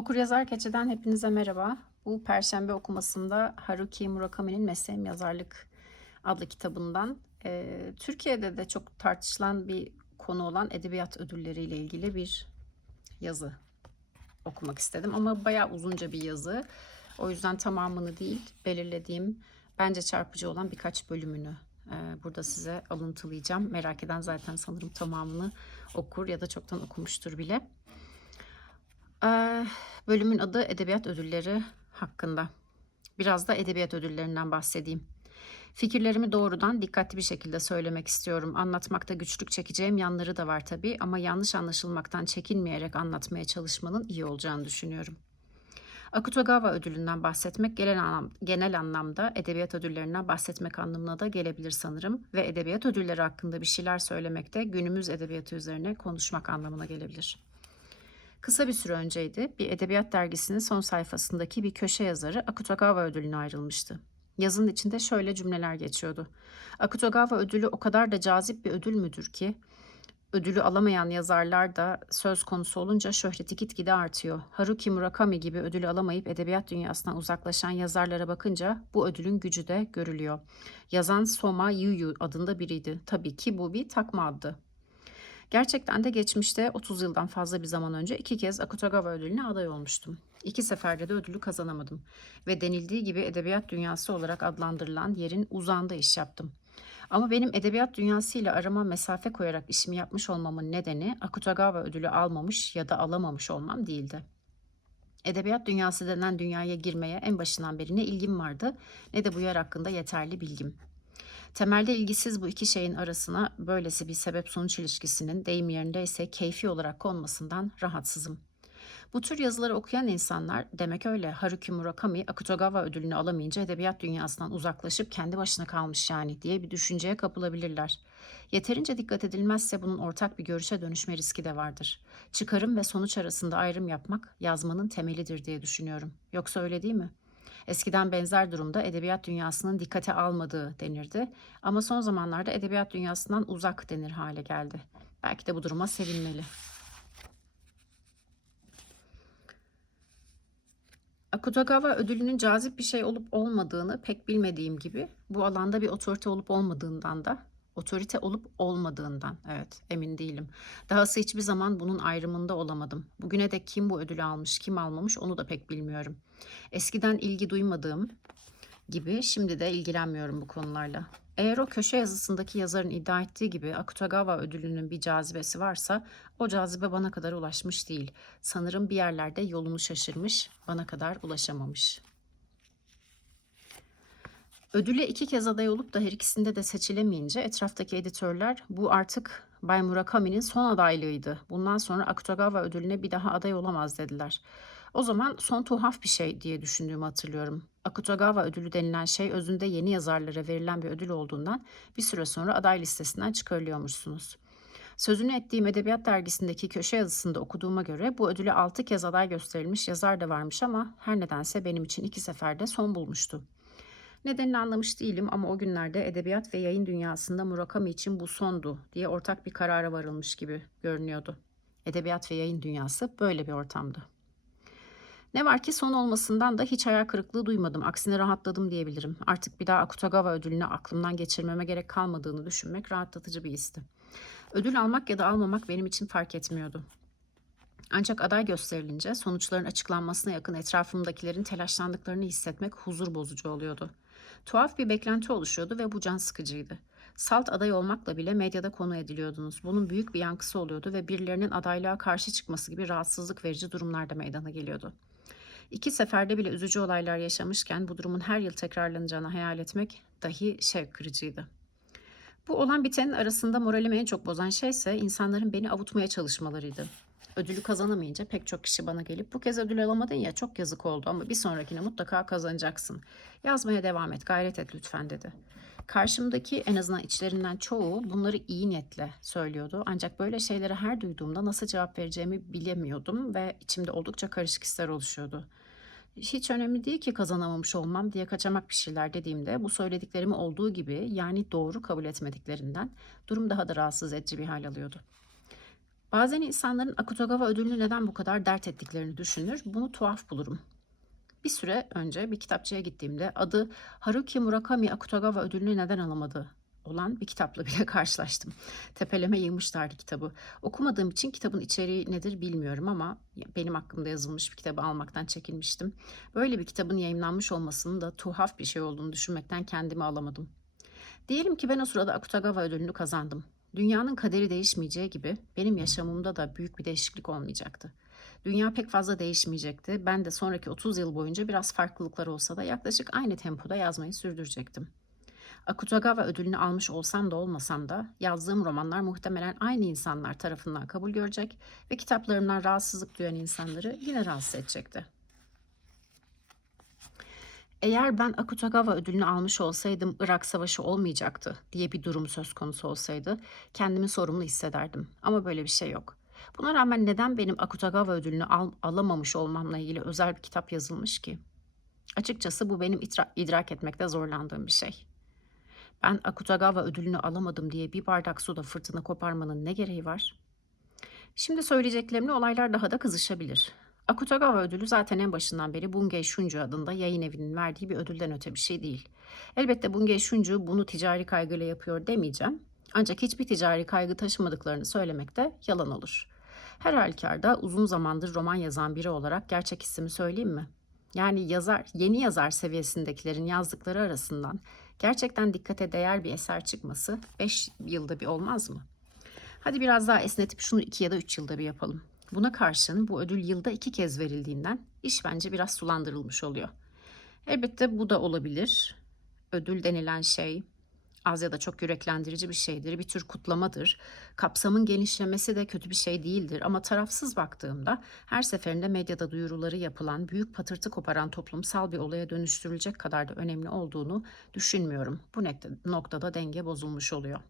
Okur yazar keçeden hepinize merhaba. Bu perşembe okumasında Haruki Murakami'nin Mesleğim Yazarlık adlı kitabından e, Türkiye'de de çok tartışılan bir konu olan edebiyat ödülleri ile ilgili bir yazı okumak istedim. Ama bayağı uzunca bir yazı. O yüzden tamamını değil, belirlediğim bence çarpıcı olan birkaç bölümünü e, burada size alıntılayacağım. Merak eden zaten sanırım tamamını okur ya da çoktan okumuştur bile. Bölümün adı Edebiyat Ödülleri hakkında. Biraz da edebiyat ödüllerinden bahsedeyim. Fikirlerimi doğrudan dikkatli bir şekilde söylemek istiyorum. Anlatmakta güçlük çekeceğim yanları da var tabii ama yanlış anlaşılmaktan çekinmeyerek anlatmaya çalışmanın iyi olacağını düşünüyorum. Akutagawa ödülünden bahsetmek genel, anlam, genel anlamda edebiyat ödüllerinden bahsetmek anlamına da gelebilir sanırım ve edebiyat ödülleri hakkında bir şeyler söylemek de günümüz edebiyatı üzerine konuşmak anlamına gelebilir. Kısa bir süre önceydi. Bir edebiyat dergisinin son sayfasındaki bir köşe yazarı Akutagawa ödülüne ayrılmıştı. Yazının içinde şöyle cümleler geçiyordu. Akutagawa ödülü o kadar da cazip bir ödül müdür ki ödülü alamayan yazarlar da söz konusu olunca şöhreti gitgide artıyor. Haruki Murakami gibi ödülü alamayıp edebiyat dünyasından uzaklaşan yazarlara bakınca bu ödülün gücü de görülüyor. Yazan Soma Yuyu adında biriydi. Tabii ki bu bir takma adı. Gerçekten de geçmişte 30 yıldan fazla bir zaman önce iki kez Akutagawa ödülüne aday olmuştum. İki seferde de ödülü kazanamadım. Ve denildiği gibi edebiyat dünyası olarak adlandırılan yerin uzağında iş yaptım. Ama benim edebiyat dünyasıyla arama mesafe koyarak işimi yapmış olmamın nedeni Akutagawa ödülü almamış ya da alamamış olmam değildi. Edebiyat dünyası denen dünyaya girmeye en başından beri ne ilgim vardı ne de bu yer hakkında yeterli bilgim. Temelde ilgisiz bu iki şeyin arasına böylesi bir sebep-sonuç ilişkisinin deyim yerindeyse keyfi olarak konmasından rahatsızım. Bu tür yazıları okuyan insanlar demek öyle Haruki Murakami Akutagawa ödülünü alamayınca edebiyat dünyasından uzaklaşıp kendi başına kalmış yani diye bir düşünceye kapılabilirler. Yeterince dikkat edilmezse bunun ortak bir görüşe dönüşme riski de vardır. Çıkarım ve sonuç arasında ayrım yapmak yazmanın temelidir diye düşünüyorum. Yoksa öyle değil mi? Eskiden benzer durumda edebiyat dünyasının dikkate almadığı denirdi ama son zamanlarda edebiyat dünyasından uzak denir hale geldi. Belki de bu duruma sevinmeli. Akutagawa ödülünün cazip bir şey olup olmadığını pek bilmediğim gibi bu alanda bir otorite olup olmadığından da otorite olup olmadığından evet emin değilim. Dahası hiçbir zaman bunun ayrımında olamadım. Bugüne dek kim bu ödülü almış kim almamış onu da pek bilmiyorum. Eskiden ilgi duymadığım gibi şimdi de ilgilenmiyorum bu konularla. Eğer o köşe yazısındaki yazarın iddia ettiği gibi Akutagawa ödülünün bir cazibesi varsa o cazibe bana kadar ulaşmış değil. Sanırım bir yerlerde yolunu şaşırmış, bana kadar ulaşamamış. Ödüle iki kez aday olup da her ikisinde de seçilemeyince etraftaki editörler bu artık Bay Murakami'nin son adaylığıydı. Bundan sonra Akutagawa ödülüne bir daha aday olamaz dediler. O zaman son tuhaf bir şey diye düşündüğümü hatırlıyorum. Akutagawa ödülü denilen şey özünde yeni yazarlara verilen bir ödül olduğundan bir süre sonra aday listesinden çıkarılıyormuşsunuz. Sözünü ettiğim Edebiyat Dergisi'ndeki köşe yazısında okuduğuma göre bu ödüle 6 kez aday gösterilmiş yazar da varmış ama her nedense benim için iki seferde son bulmuştu. Nedenini anlamış değilim ama o günlerde edebiyat ve yayın dünyasında Murakami için bu sondu diye ortak bir karara varılmış gibi görünüyordu. Edebiyat ve yayın dünyası böyle bir ortamdı. Ne var ki son olmasından da hiç hayal kırıklığı duymadım. Aksine rahatladım diyebilirim. Artık bir daha Akutagawa ödülünü aklımdan geçirmeme gerek kalmadığını düşünmek rahatlatıcı bir histi. Ödül almak ya da almamak benim için fark etmiyordu. Ancak aday gösterilince sonuçların açıklanmasına yakın etrafımdakilerin telaşlandıklarını hissetmek huzur bozucu oluyordu. Tuhaf bir beklenti oluşuyordu ve bu can sıkıcıydı. Salt aday olmakla bile medyada konu ediliyordunuz. Bunun büyük bir yankısı oluyordu ve birilerinin adaylığa karşı çıkması gibi rahatsızlık verici durumlar da meydana geliyordu. İki seferde bile üzücü olaylar yaşamışken bu durumun her yıl tekrarlanacağını hayal etmek dahi şevk kırıcıydı. Bu olan bitenin arasında moralimi en çok bozan şey ise insanların beni avutmaya çalışmalarıydı. Ödülü kazanamayınca pek çok kişi bana gelip bu kez ödül alamadın ya çok yazık oldu ama bir sonrakine mutlaka kazanacaksın. Yazmaya devam et, gayret et lütfen dedi. Karşımdaki en azından içlerinden çoğu bunları iyi niyetle söylüyordu. Ancak böyle şeyleri her duyduğumda nasıl cevap vereceğimi bilemiyordum ve içimde oldukça karışık hisler oluşuyordu. Hiç önemli değil ki kazanamamış olmam diye kaçamak bir şeyler dediğimde bu söylediklerimi olduğu gibi yani doğru kabul etmediklerinden durum daha da rahatsız edici bir hal alıyordu. Bazen insanların Akutagawa ödülünü neden bu kadar dert ettiklerini düşünür. Bunu tuhaf bulurum. Bir süre önce bir kitapçıya gittiğimde adı Haruki Murakami Akutagawa ödülünü neden alamadı olan bir kitapla bile karşılaştım. Tepeleme yığmışlardı kitabı. Okumadığım için kitabın içeriği nedir bilmiyorum ama benim hakkımda yazılmış bir kitabı almaktan çekinmiştim. Böyle bir kitabın yayınlanmış olmasının da tuhaf bir şey olduğunu düşünmekten kendimi alamadım. Diyelim ki ben o sırada Akutagawa ödülünü kazandım. Dünyanın kaderi değişmeyeceği gibi benim yaşamımda da büyük bir değişiklik olmayacaktı. Dünya pek fazla değişmeyecekti. Ben de sonraki 30 yıl boyunca biraz farklılıklar olsa da yaklaşık aynı tempoda yazmayı sürdürecektim. Akutagawa ödülünü almış olsam da olmasam da yazdığım romanlar muhtemelen aynı insanlar tarafından kabul görecek ve kitaplarımdan rahatsızlık duyan insanları yine rahatsız edecekti. Eğer ben Akutagawa ödülünü almış olsaydım Irak Savaşı olmayacaktı diye bir durum söz konusu olsaydı kendimi sorumlu hissederdim. Ama böyle bir şey yok. Buna rağmen neden benim Akutagawa ödülünü al- alamamış olmamla ilgili özel bir kitap yazılmış ki? Açıkçası bu benim idrak etmekte zorlandığım bir şey. Ben Akutagawa ödülünü alamadım diye bir bardak suda fırtına koparmanın ne gereği var? Şimdi söyleyeceklerimle olaylar daha da kızışabilir. Akutagawa ödülü zaten en başından beri Bungei Shunju adında yayın evinin verdiği bir ödülden öte bir şey değil. Elbette Bungei Shunju bunu ticari kaygıyla yapıyor demeyeceğim. Ancak hiçbir ticari kaygı taşımadıklarını söylemek de yalan olur. Her halükarda uzun zamandır roman yazan biri olarak gerçek hissimi söyleyeyim mi? Yani yazar, yeni yazar seviyesindekilerin yazdıkları arasından gerçekten dikkate değer bir eser çıkması 5 yılda bir olmaz mı? Hadi biraz daha esnetip şunu 2 ya da 3 yılda bir yapalım. Buna karşın bu ödül yılda iki kez verildiğinden iş bence biraz sulandırılmış oluyor. Elbette bu da olabilir. Ödül denilen şey az ya da çok yüreklendirici bir şeydir, bir tür kutlamadır. Kapsamın genişlemesi de kötü bir şey değildir ama tarafsız baktığımda her seferinde medyada duyuruları yapılan, büyük patırtı koparan toplumsal bir olaya dönüştürülecek kadar da önemli olduğunu düşünmüyorum. Bu noktada denge bozulmuş oluyor.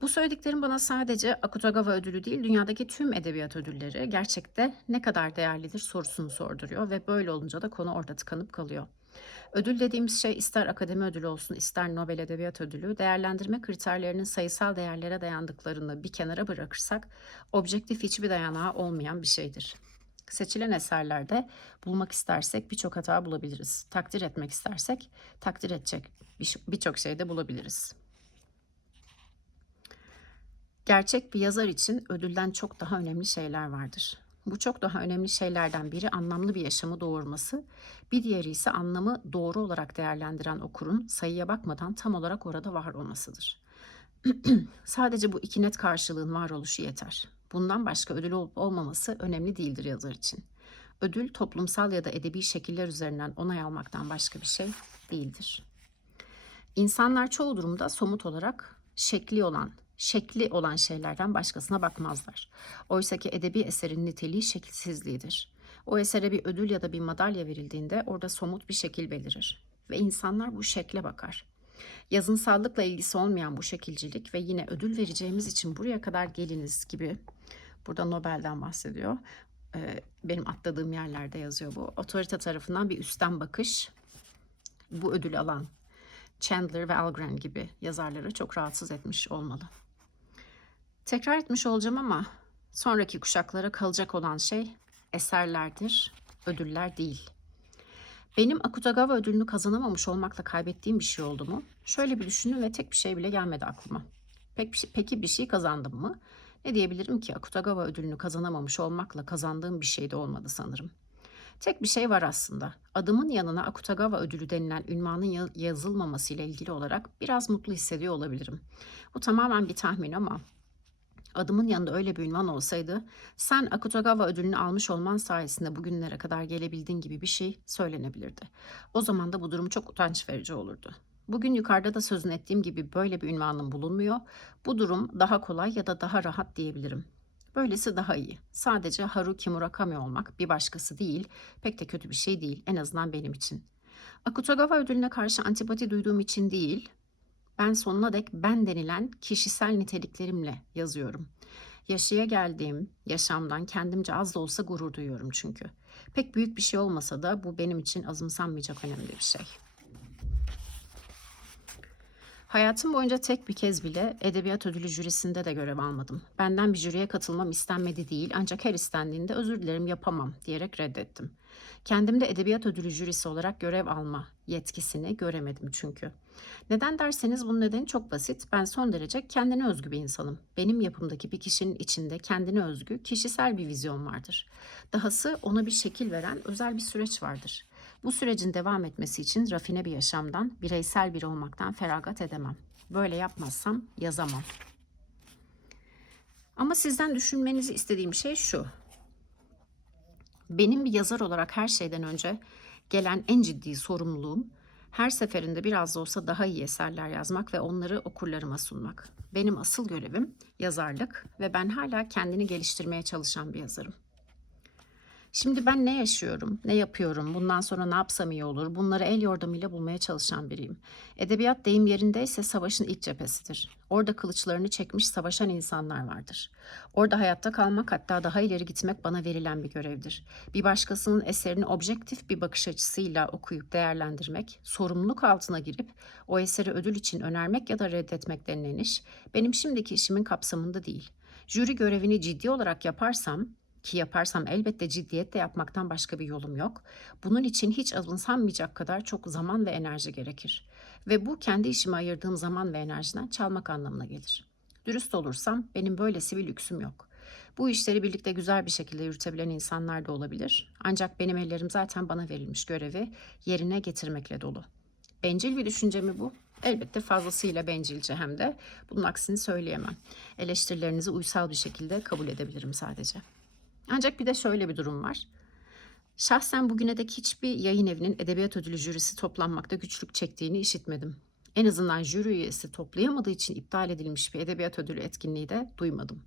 Bu söylediklerim bana sadece Akutagawa ödülü değil, dünyadaki tüm edebiyat ödülleri gerçekte ne kadar değerlidir sorusunu sorduruyor ve böyle olunca da konu orada tıkanıp kalıyor. Ödül dediğimiz şey ister akademi ödülü olsun ister Nobel Edebiyat Ödülü değerlendirme kriterlerinin sayısal değerlere dayandıklarını bir kenara bırakırsak objektif hiçbir dayanağı olmayan bir şeydir. Seçilen eserlerde bulmak istersek birçok hata bulabiliriz. Takdir etmek istersek takdir edecek birçok şey de bulabiliriz. Gerçek bir yazar için ödülden çok daha önemli şeyler vardır. Bu çok daha önemli şeylerden biri anlamlı bir yaşamı doğurması, bir diğeri ise anlamı doğru olarak değerlendiren okurun sayıya bakmadan tam olarak orada var olmasıdır. Sadece bu iki net karşılığın varoluşu yeter. Bundan başka ödül olup olmaması önemli değildir yazar için. Ödül toplumsal ya da edebi şekiller üzerinden onay almaktan başka bir şey değildir. İnsanlar çoğu durumda somut olarak şekli olan şekli olan şeylerden başkasına bakmazlar. Oysa ki edebi eserin niteliği şekilsizliğidir. O esere bir ödül ya da bir madalya verildiğinde orada somut bir şekil belirir. Ve insanlar bu şekle bakar. Yazınsallıkla ilgisi olmayan bu şekilcilik ve yine ödül vereceğimiz için buraya kadar geliniz gibi burada Nobel'den bahsediyor. Ee, benim atladığım yerlerde yazıyor bu. Otorite tarafından bir üstten bakış bu ödülü alan Chandler ve Algren gibi yazarları çok rahatsız etmiş olmalı. Tekrar etmiş olacağım ama sonraki kuşaklara kalacak olan şey eserlerdir, ödüller değil. Benim Akutagawa ödülünü kazanamamış olmakla kaybettiğim bir şey oldu mu? Şöyle bir düşündüm ve tek bir şey bile gelmedi aklıma. Peki, peki bir şey kazandım mı? Ne diyebilirim ki Akutagawa ödülünü kazanamamış olmakla kazandığım bir şey de olmadı sanırım. Tek bir şey var aslında. Adımın yanına Akutagawa ödülü denilen ünvanın yazılmaması ile ilgili olarak biraz mutlu hissediyor olabilirim. Bu tamamen bir tahmin ama adımın yanında öyle bir ünvan olsaydı sen Akutagawa ödülünü almış olman sayesinde bugünlere kadar gelebildin gibi bir şey söylenebilirdi. O zaman da bu durum çok utanç verici olurdu. Bugün yukarıda da sözün ettiğim gibi böyle bir ünvanın bulunmuyor. Bu durum daha kolay ya da daha rahat diyebilirim. Böylesi daha iyi. Sadece Haruki Murakami olmak bir başkası değil, pek de kötü bir şey değil en azından benim için. Akutagawa ödülüne karşı antipati duyduğum için değil, ben sonuna dek ben denilen kişisel niteliklerimle yazıyorum. Yaşaya geldiğim yaşamdan kendimce az da olsa gurur duyuyorum çünkü. Pek büyük bir şey olmasa da bu benim için azımsanmayacak önemli bir şey. Hayatım boyunca tek bir kez bile edebiyat ödülü jürisinde de görev almadım. Benden bir jüriye katılmam istenmedi değil ancak her istendiğinde özür dilerim yapamam diyerek reddettim. Kendimde edebiyat ödülü jürisi olarak görev alma yetkisini göremedim çünkü. Neden derseniz bunun nedeni çok basit. Ben son derece kendine özgü bir insanım. Benim yapımdaki bir kişinin içinde kendine özgü kişisel bir vizyon vardır. Dahası ona bir şekil veren özel bir süreç vardır. Bu sürecin devam etmesi için rafine bir yaşamdan, bireysel biri olmaktan feragat edemem. Böyle yapmazsam yazamam. Ama sizden düşünmenizi istediğim şey şu. Benim bir yazar olarak her şeyden önce gelen en ciddi sorumluluğum her seferinde biraz da olsa daha iyi eserler yazmak ve onları okurlarıma sunmak. Benim asıl görevim yazarlık ve ben hala kendini geliştirmeye çalışan bir yazarım. Şimdi ben ne yaşıyorum, ne yapıyorum, bundan sonra ne yapsam iyi olur, bunları el yordamıyla bulmaya çalışan biriyim. Edebiyat deyim yerindeyse savaşın ilk cephesidir. Orada kılıçlarını çekmiş savaşan insanlar vardır. Orada hayatta kalmak hatta daha ileri gitmek bana verilen bir görevdir. Bir başkasının eserini objektif bir bakış açısıyla okuyup değerlendirmek, sorumluluk altına girip o eseri ödül için önermek ya da reddetmek denilen iş benim şimdiki işimin kapsamında değil. Jüri görevini ciddi olarak yaparsam ki yaparsam elbette ciddiyetle yapmaktan başka bir yolum yok. Bunun için hiç alınsanmayacak kadar çok zaman ve enerji gerekir. Ve bu kendi işime ayırdığım zaman ve enerjiden çalmak anlamına gelir. Dürüst olursam benim böylesi bir lüksüm yok. Bu işleri birlikte güzel bir şekilde yürütebilen insanlar da olabilir. Ancak benim ellerim zaten bana verilmiş görevi yerine getirmekle dolu. Bencil bir düşünce mi bu? Elbette fazlasıyla bencilce hem de. Bunun aksini söyleyemem. Eleştirilerinizi uysal bir şekilde kabul edebilirim sadece. Ancak bir de şöyle bir durum var. Şahsen bugüne dek hiçbir yayın evinin edebiyat ödülü jürisi toplanmakta güçlük çektiğini işitmedim. En azından jüri üyesi toplayamadığı için iptal edilmiş bir edebiyat ödülü etkinliği de duymadım.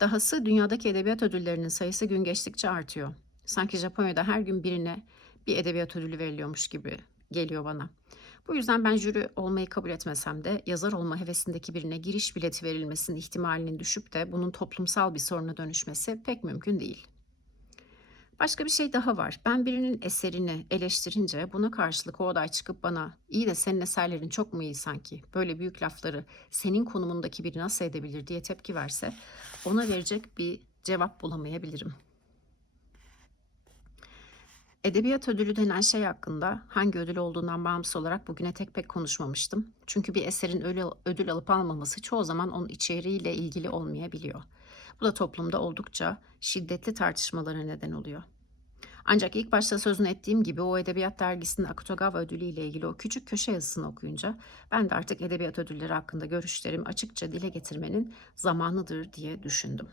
Dahası dünyadaki edebiyat ödüllerinin sayısı gün geçtikçe artıyor. Sanki Japonya'da her gün birine bir edebiyat ödülü veriliyormuş gibi geliyor bana. Bu yüzden ben jüri olmayı kabul etmesem de yazar olma hevesindeki birine giriş bileti verilmesinin ihtimalinin düşüp de bunun toplumsal bir soruna dönüşmesi pek mümkün değil. Başka bir şey daha var. Ben birinin eserini eleştirince buna karşılık o aday çıkıp bana iyi de senin eserlerin çok mu iyi sanki? Böyle büyük lafları senin konumundaki biri nasıl edebilir diye tepki verse ona verecek bir cevap bulamayabilirim. Edebiyat ödülü denen şey hakkında hangi ödül olduğundan bağımsız olarak bugüne tek pek konuşmamıştım. Çünkü bir eserin ödül, ödül alıp almaması çoğu zaman onun içeriğiyle ilgili olmayabiliyor. Bu da toplumda oldukça şiddetli tartışmalara neden oluyor. Ancak ilk başta sözünü ettiğim gibi o edebiyat dergisinin Akutagawa ödülü ile ilgili o küçük köşe yazısını okuyunca ben de artık edebiyat ödülleri hakkında görüşlerimi açıkça dile getirmenin zamanıdır diye düşündüm.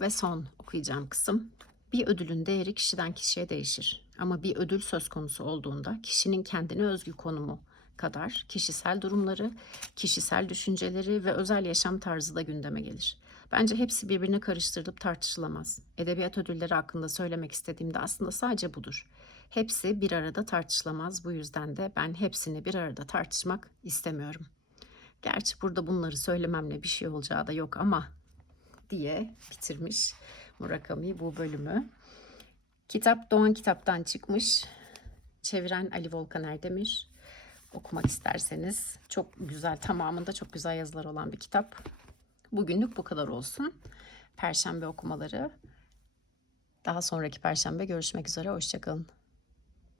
Ve son okuyacağım kısım bir ödülün değeri kişiden kişiye değişir. Ama bir ödül söz konusu olduğunda kişinin kendine özgü konumu kadar kişisel durumları, kişisel düşünceleri ve özel yaşam tarzı da gündeme gelir. Bence hepsi birbirine karıştırılıp tartışılamaz. Edebiyat ödülleri hakkında söylemek istediğimde aslında sadece budur. Hepsi bir arada tartışılamaz. Bu yüzden de ben hepsini bir arada tartışmak istemiyorum. Gerçi burada bunları söylememle bir şey olacağı da yok ama diye bitirmiş Murakami bu bölümü. Kitap Doğan Kitap'tan çıkmış. Çeviren Ali Volkan Erdemir. Okumak isterseniz çok güzel, tamamında çok güzel yazılar olan bir kitap. Bugünlük bu kadar olsun. Perşembe okumaları. Daha sonraki perşembe görüşmek üzere. Hoşçakalın.